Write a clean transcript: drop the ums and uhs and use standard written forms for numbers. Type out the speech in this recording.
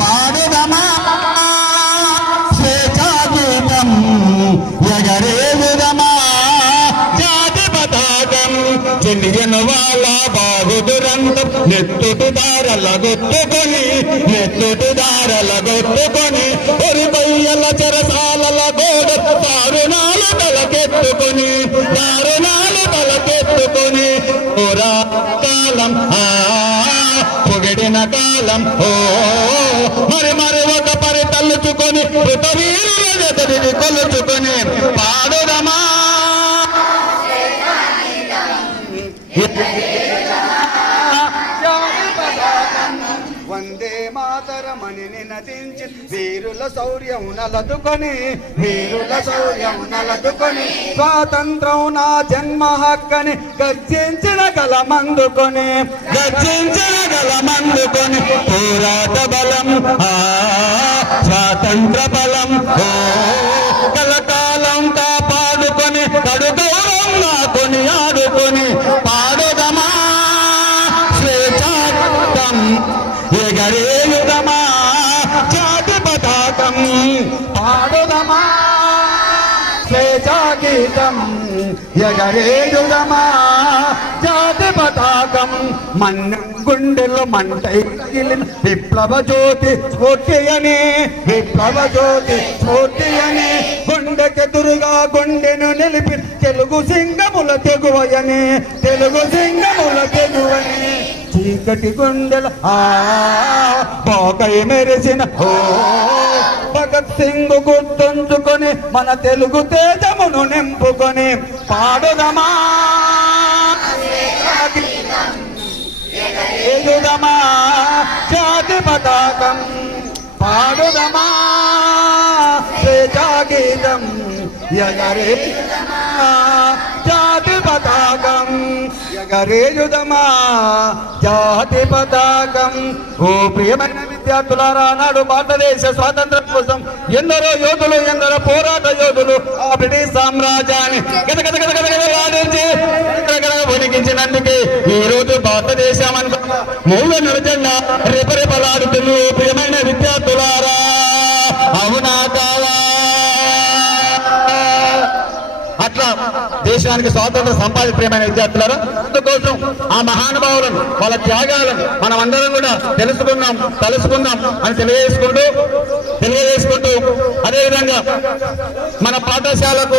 పాడుదమా స్వేచ్ఛా గీతం ఎగరేయుదమా జాతి పతాకం చెలియన వాళ్ళ బాగుదురంతం నెత్తుటి దారల గొట్టుకొని ఒరి కొయ్యల చెరసాల గోడ దారుణాలు తలకెత్తుకొని ఓరా కాలం పొగిడిన కాలం మరి ఒక పరి తల్లుచుకొని వీరులని కొలుచుకొని పాడుదమా వందే మాతరమని నినదించి వీరుల శౌర్యం నలదుకొని స్వాతంత్రం నా జన్మ హక్కని గర్జించిన గలమందుకొని పోరాట బలం స్వాతంత్ర బలం కలకాలం కాపాడుకొని కడుగౌరవం నాకొని ఆడుకొని పాడుదమా స్వేచ్ఛాగీతం ఎగరేయుదమా జాతి పతాకం పాడుదమా స్వేచ్ఛాగీతం ఎగరేయుదమా జాతి పతాకం మన్నం గుండెలు మంటై తగిలిన విప్లవ జ్యోతి స్ఫూర్తి అని గుండెకెదురుగా గుండెను నిలిపి తెలుగు సింగముల తెగువయని చీకటి గుండెల పోకై మెరిసిన భగత్ సింగ్ గుర్తుంచుకొని మన తెలుగు తేజమును నింపుకొని పాడుదమా ఎగుదమా జాతి పతాకం పాడుదమా స్వేచ్ఛాగీతం ఎగరేయుదమా జాతి పతాకం ఎగరేయుదమా జాతి పతాకం. ఓ ప్రియమైన విద్యార్థులారా, నాడు భారతదేశ స్వాతంత్రం కోసం ఎందరో యోధులు, ఎందరో పోరాట యోధులు ఆ బ్రిటిష్ సామ్రాజ్యాన్ని వణికించినందుకే ఈ రోజు భారతదేశం మూల నడచండా రెపరెపలాడుతుంది. ప్రియమైన విద్యార్థులారా, అవునా కాదా? అట్లా దేశానికి స్వాతంత్రం సంపాదించిన ప్రియమైన విద్యార్థులారా, అందుకోసం ఆ మహానుభావులను, వాళ్ళ త్యాగాలను మనం అందరం కూడా తెలుసుకుందాం అని తెలియజేసుకుంటూ అదేవిధంగా మన పాఠశాలకు